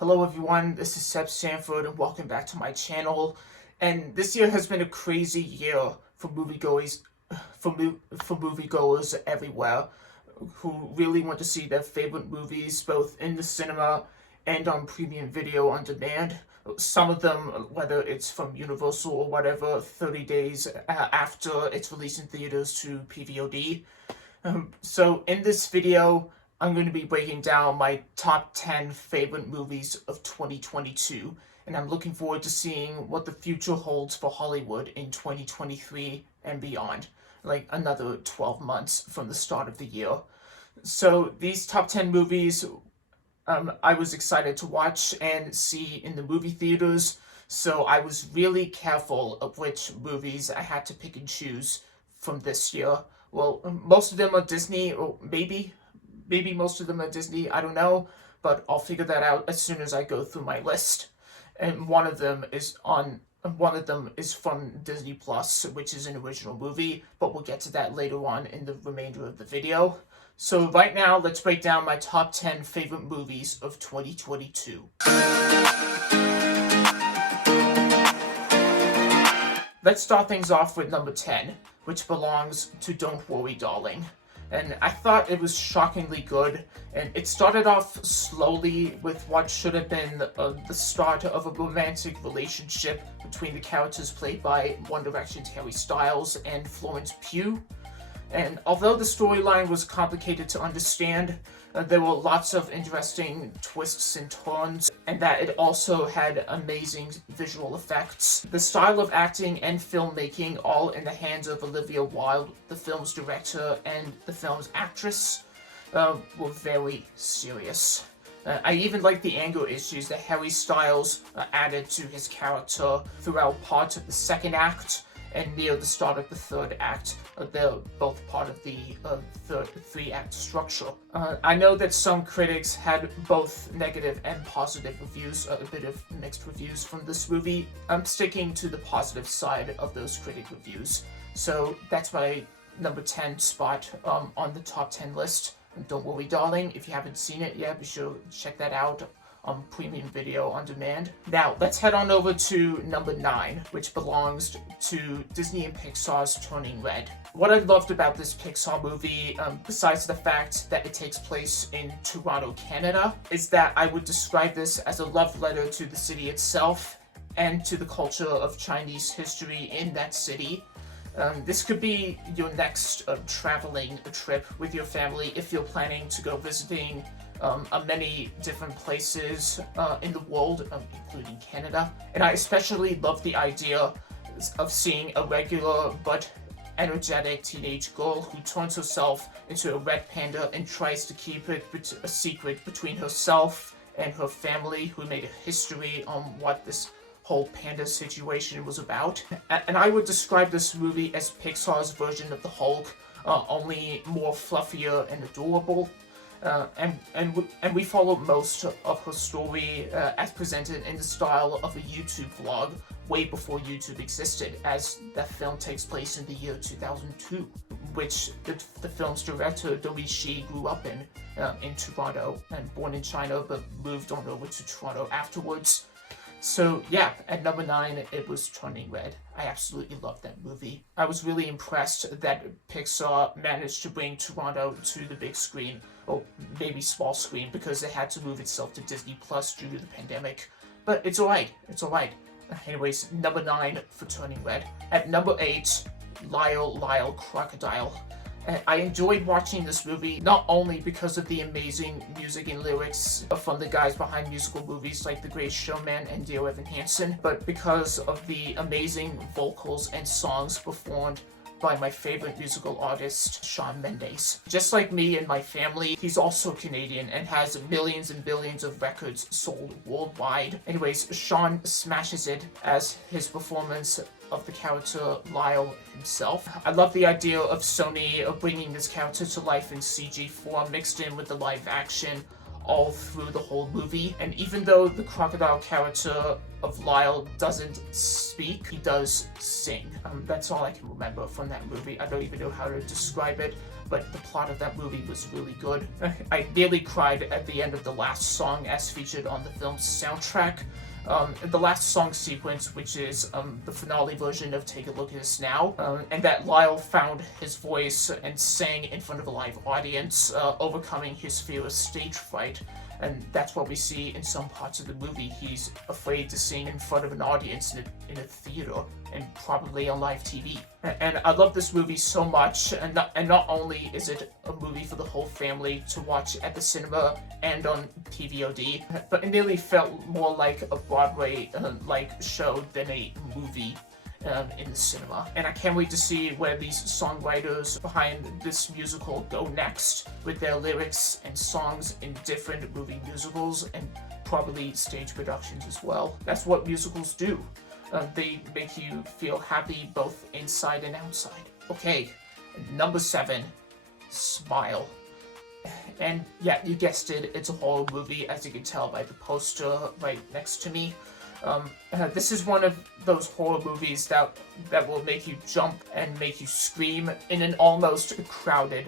Hello everyone, this is Seb Sanford and welcome back to my channel. And this year has been a crazy year for moviegoers, for moviegoers everywhere who really want to see their favorite movies both in the cinema and on premium video on demand. Some of them, whether it's from Universal or whatever, 30 days after it's released in theaters to PVOD. So in this video, I'm going to be breaking down my top 10 favorite movies of 2022, and I'm looking forward to seeing what the future holds for Hollywood in 2023 and beyond, like another 12 months from the start of the year. So these top 10 movies I was excited to watch and see in the movie theaters, so I was really careful of which movies I had to pick and choose from this year. Well, most of them are Disney, or maybe most of them are Disney, I don't know, but I'll figure that out as soon as I go through my list. And one of them is from Disney Plus, which is an original movie, but we'll get to that later on in the remainder of the video. So right now, let's break down my top 10 favorite movies of 2022. Let's start things off with number 10, which belongs to Don't Worry Darling. And I thought it was shockingly good, and it started off slowly with what should have been the start of a romantic relationship between the characters played by One Direction's Harry Styles and Florence Pugh. And although the storyline was complicated to understand, there were lots of interesting twists and turns, and that it also had amazing visual effects. The style of acting and filmmaking, all in the hands of Olivia Wilde, the film's director and the film's actress, were very serious. I even like the anger issues that Harry Styles added to his character throughout parts of the second act and near the start of the third act. They're both part of the three-act structure. I know that some critics had both negative and positive reviews, a bit of mixed reviews from this movie. I'm sticking to the positive side of those critic reviews. So that's my number 10 spot on the top 10 list. And Don't Worry Darling, if you haven't seen it yet, be sure to check that out on premium video on demand. Now, let's head on over to number 9, which belongs to Disney and Pixar's Turning Red. What I loved about this Pixar movie, besides the fact that it takes place in Toronto, Canada, is that I would describe this as a love letter to the city itself and to the culture of Chinese history in that city. This could be your next traveling trip with your family if you're planning to go visiting many different places in the world, including Canada. And I especially love the idea of seeing a regular but energetic teenage girl who turns herself into a red panda and tries to keep it a secret between herself and her family, who made a history on what this whole panda situation was about. And I would describe this movie as Pixar's version of the Hulk, only more fluffier and adorable. And we follow most of her story as presented in the style of a YouTube vlog way before YouTube existed, as that film takes place in the year 2002, which the film's director Domi Shi grew up in Toronto and born in China, but moved on over to Toronto afterwards. So yeah, at number 9, it was Turning Red. I absolutely loved that movie. I was really impressed that Pixar managed to bring Toronto to the big screen, or maybe small screen, because it had to move itself to Disney Plus due to the pandemic. But it's alright, it's alright. Anyways, number 9 for Turning Red. At number 8, Lyle Crocodile. I enjoyed watching this movie not only because of the amazing music and lyrics from the guys behind musical movies like The Greatest Showman and Dear Evan Hansen, but because of the amazing vocals and songs performed by my favorite musical artist, Shawn Mendes. Just like me and my family, he's also Canadian and has millions and billions of records sold worldwide. Anyways, Shawn smashes it as his performance of the character Lyle himself. I love the idea of Sony bringing this character to life in CG form mixed in with the live action all through the whole movie. And even though the crocodile character of Lyle doesn't speak, he does sing. That's all I can remember from that movie. I don't even know how to describe it. but the plot of that movie was really good. I nearly cried at the end of the last song as featured on the film's soundtrack. The last song sequence, which is the finale version of Take a Look at Us Now, and that Lyle found his voice and sang in front of a live audience, overcoming his fear of stage fright. And that's what we see in some parts of the movie. He's afraid to sing in front of an audience in a theater, and probably on live TV. And I love this movie so much, and not only is it a movie for the whole family to watch at the cinema and on TVOD, but it nearly felt more like a Broadway like show than a movie in the cinema. And I can't wait to see where these songwriters behind this musical go next with their lyrics and songs in different movie musicals and probably stage productions as well. That's what musicals do. They make you feel happy both inside and outside. Okay, number 7, Smile. And yeah, you guessed it, it's a horror movie, as you can tell by the poster right next to me. This is one of those horror movies that will make you jump and make you scream in an almost crowded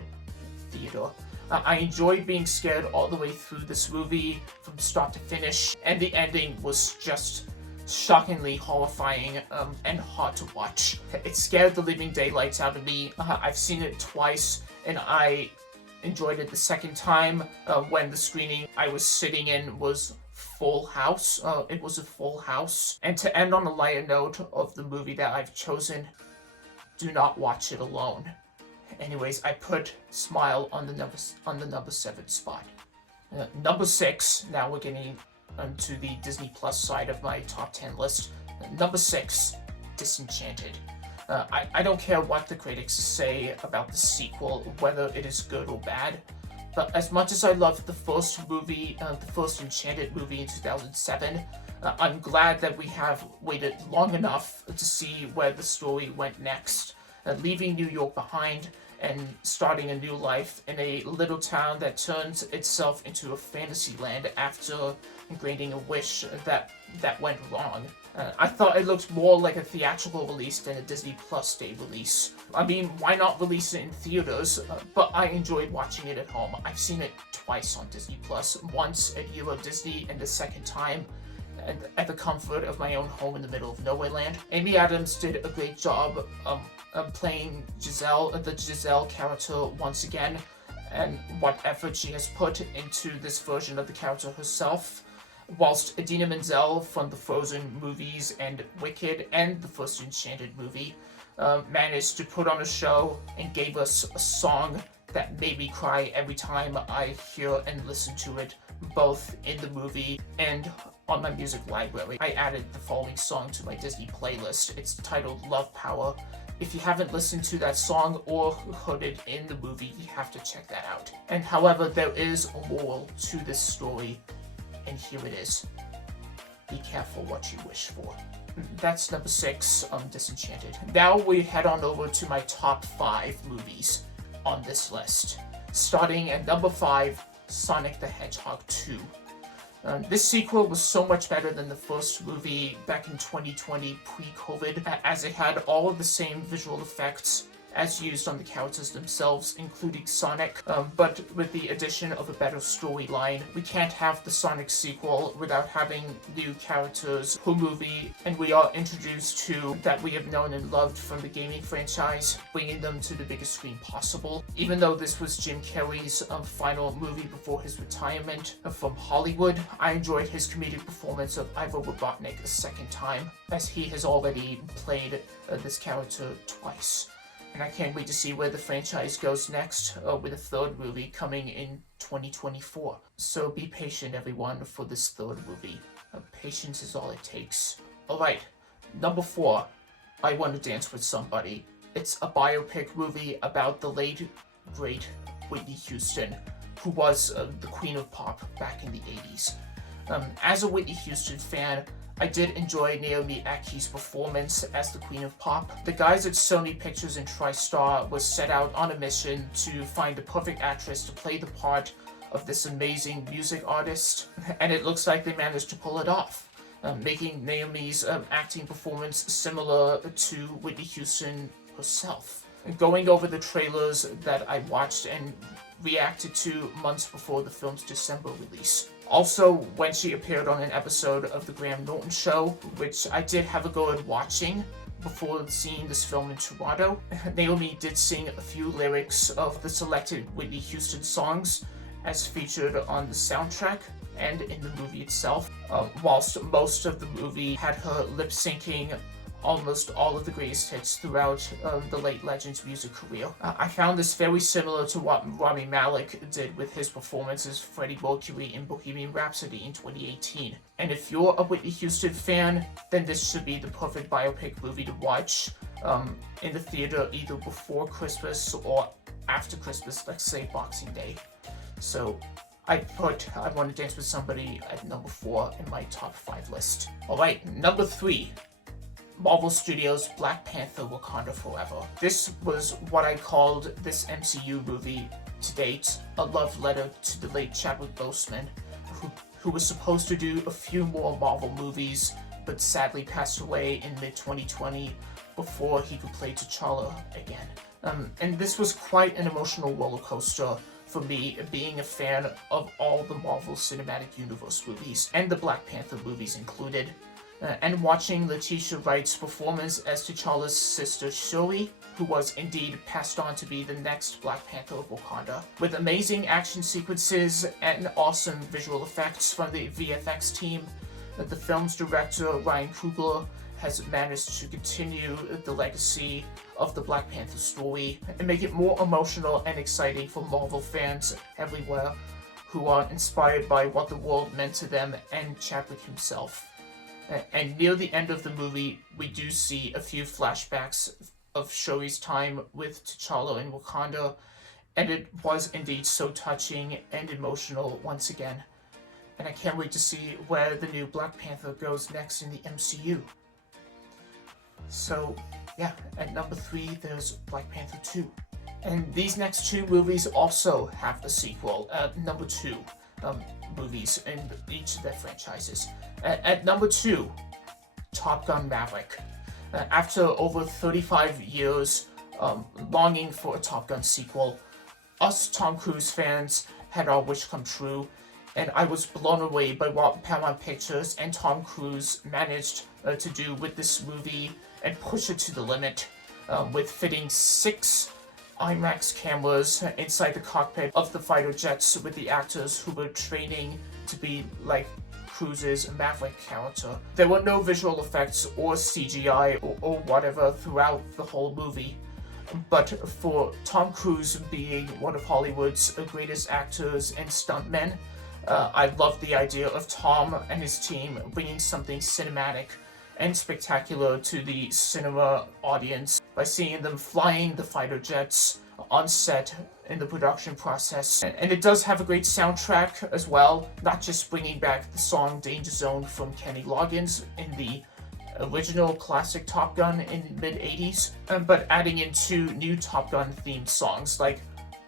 theater. I enjoyed being scared all the way through this movie from start to finish, and the ending was just shockingly horrifying and hard to watch. It scared the living daylights out of me. I've seen it twice, and I enjoyed it the second time when the screening I was sitting in was full house. It was a full house. And to end on a lighter note of the movie that I've chosen, do not watch it alone. Anyways, I put Smile on the number 7 spot. Number 6. Now we're getting onto the Disney Plus side of my top 10 list. Number 6, Disenchanted. I don't care what the critics say about the sequel, whether it is good or bad. But as much as I loved the first movie, the first Enchanted movie in 2007, I'm glad that we have waited long enough to see where the story went next, leaving New York behind and starting a new life in a little town that turns itself into a fantasy land after granting a wish that went wrong. I thought it looked more like a theatrical release than a Disney Plus Day release. I mean, why not release it in theaters? But I enjoyed watching it at home. I've seen it twice on Disney Plus, once at Euro Disney and the second time at the comfort of my own home in the middle of nowhere land. Amy Adams did a great job playing Giselle, the Giselle character once again, and what effort she has put into this version of the character herself. Whilst Idina Menzel from the Frozen movies and Wicked and the first Enchanted movie managed to put on a show and gave us a song that made me cry every time I hear and listen to it, both in the movie and on my music library. I added the following song to my Disney playlist. It's titled Love Power. If you haven't listened to that song or heard it in the movie, you have to check that out. And however, there is a moral to this story, and here it is. Be careful what you wish for. That's number 6, Disenchanted. Now we head on over to my top 5 movies on this list. Starting at number 5, Sonic the Hedgehog 2. This sequel was so much better than the first movie back in 2020 pre-COVID, as it had all of the same visual effects as used on the characters themselves, including Sonic, but with the addition of a better storyline. We can't have the Sonic sequel without having new characters per movie, and we are introduced to that we have known and loved from the gaming franchise, bringing them to the biggest screen possible. Even though this was Jim Carrey's final movie before his retirement from Hollywood, I enjoyed his comedic performance of Ivo Robotnik a second time, as he has already played this character twice. And I can't wait to see where the franchise goes next, with a third movie coming in 2024. So be patient, everyone, for this third movie. Patience is all it takes. Alright, number 4, I Want to Dance with Somebody. It's a biopic movie about the late, great Whitney Houston, who was the queen of pop back in the 80s. As a Whitney Houston fan, I did enjoy Naomi Ackie's performance as the Queen of Pop. The guys at Sony Pictures and TriStar was set out on a mission to find the perfect actress to play the part of this amazing music artist, and it looks like they managed to pull it off, making Naomi's acting performance similar to Whitney Houston herself. going over the trailers that I watched and reacted to months before the film's December release. Also, when she appeared on an episode of The Graham Norton Show, which I did have a go at watching before seeing this film in Toronto, Naomi did sing a few lyrics of the selected Whitney Houston songs as featured on the soundtrack and in the movie itself, whilst most of the movie had her lip-syncing almost all of the greatest hits throughout the late legend's music career. I found this very similar to what Rami Malek did with his performance as Freddie Mercury in Bohemian Rhapsody in 2018. And if you're a Whitney Houston fan, then this should be the perfect biopic movie to watch in the theater either before Christmas or after Christmas, let's say Boxing Day. So I put I Want to Dance with Somebody at number 4 in my top 5 list. Alright, number 3. Marvel Studios' Black Panther: Wakanda Forever. This was what I called this MCU movie to date, a love letter to the late Chadwick Boseman, who was supposed to do a few more Marvel movies, but sadly passed away in mid-2020 before he could play T'Challa again. And this was quite an emotional roller coaster for me, being a fan of all the Marvel Cinematic Universe movies, and the Black Panther movies included. And watching Letitia Wright's performance as T'Challa's sister Shuri, who was indeed passed on to be the next Black Panther of Wakanda. With amazing action sequences and awesome visual effects from the VFX team, the film's director Ryan Coogler has managed to continue the legacy of the Black Panther story and make it more emotional and exciting for Marvel fans everywhere who are inspired by what the world meant to them and Chadwick himself. And near the end of the movie, we do see a few flashbacks of Shuri's time with T'Challa in Wakanda, and it was indeed so touching and emotional once again. And I can't wait to see where the new Black Panther goes next in the MCU. So, yeah, at number 3, there's Black Panther 2. And these next 2 movies also have a sequel, number 2. Movies in each of their franchises. At number 2, Top Gun Maverick. After over 35 years longing for a Top Gun sequel, us Tom Cruise fans had our wish come true, and I was blown away by what Paramount Pictures and Tom Cruise managed to do with this movie and push it to the limit, with fitting 6 IMAX cameras inside the cockpit of the fighter jets with the actors who were training to be like Cruise's Maverick character. There were no visual effects or CGI or whatever throughout the whole movie. But for Tom Cruise being one of Hollywood's greatest actors and stuntmen, I loved the idea of Tom and his team bringing something cinematic and spectacular to the cinema audience by seeing them flying the fighter jets on set in the production process. And it does have a great soundtrack as well, not just bringing back the song Danger Zone from Kenny Loggins in the original classic Top Gun in mid-80s, but adding in 2 new Top Gun themed songs like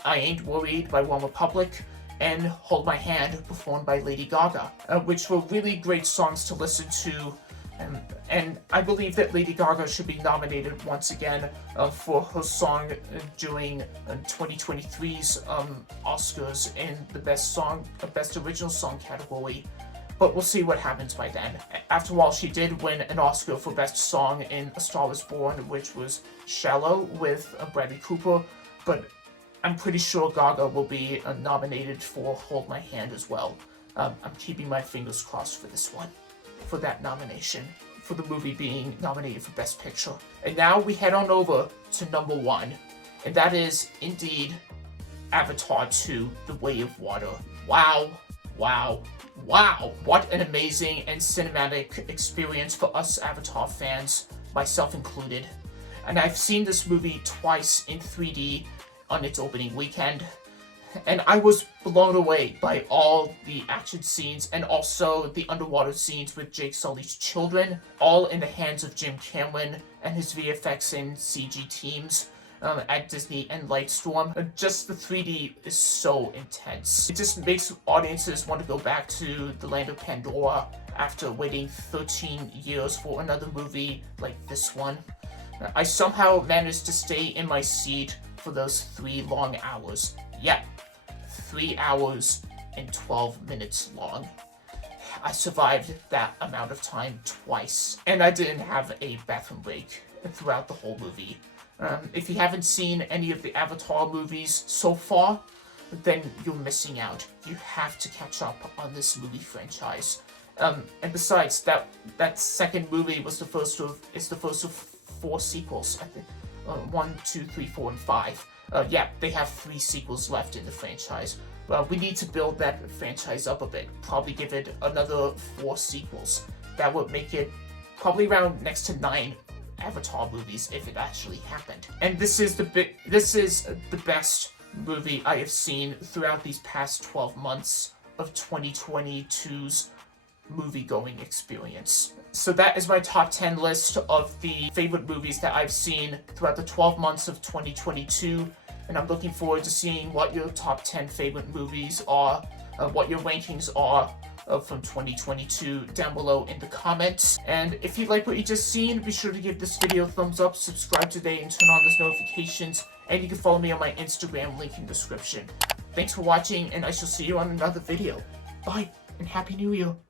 I Ain't Worried by One Republic and Hold My Hand performed by Lady Gaga, which were really great songs to listen to. And I believe that Lady Gaga should be nominated once again for her song during 2023's Oscars in the Best Original Song category. But we'll see what happens by then. After all, she did win an Oscar for Best Song in A Star Was Born, which was Shallow with Bradley Cooper, but I'm pretty sure Gaga will be nominated for Hold My Hand as well. I'm keeping my fingers crossed for this one, for that nomination, for the movie being nominated for Best Picture. And now we head on over to number 1, and that is indeed Avatar 2, The Way of Water. Wow, wow, wow. What an amazing and cinematic experience for us Avatar fans, myself included. And I've seen this movie twice in 3D on its opening weekend, and I was blown away by all the action scenes and also the underwater scenes with Jake Sully's children, all in the hands of Jim Cameron and his VFX and CG teams at Disney and Lightstorm. Just the 3D is so intense. It just makes audiences want to go back to the land of Pandora after waiting 13 years for another movie like this one. I somehow managed to stay in my seat for those 3 long hours. Yeah, 3 hours and 12 minutes long. I survived that amount of time twice, and I didn't have a bathroom break throughout the whole movie. If you haven't seen any of the Avatar movies so far, then you're missing out. You have to catch up on this movie franchise. And besides, that second movie was the first of 4 sequels, I think. 1, 2, 3, 4, and 5. Yeah, they have 3 sequels left in the franchise. We need to build that franchise up a bit. Probably give it another 4 sequels. That would make it probably around next to 9 Avatar movies if it actually happened. And this is the best movie I have seen throughout these past 12 months of 2022's movie-going experience. So that is my top 10 list of the favorite movies that I've seen throughout the 12 months of 2022. And I'm looking forward to seeing what your top 10 favorite movies are, what your rankings are from 2022 down below in the comments. And if you like what you just seen, be sure to give this video a thumbs up, subscribe today, and turn on those notifications. And you can follow me on my Instagram, link in the description. Thanks for watching, and I shall see you on another video. Bye, and Happy New Year!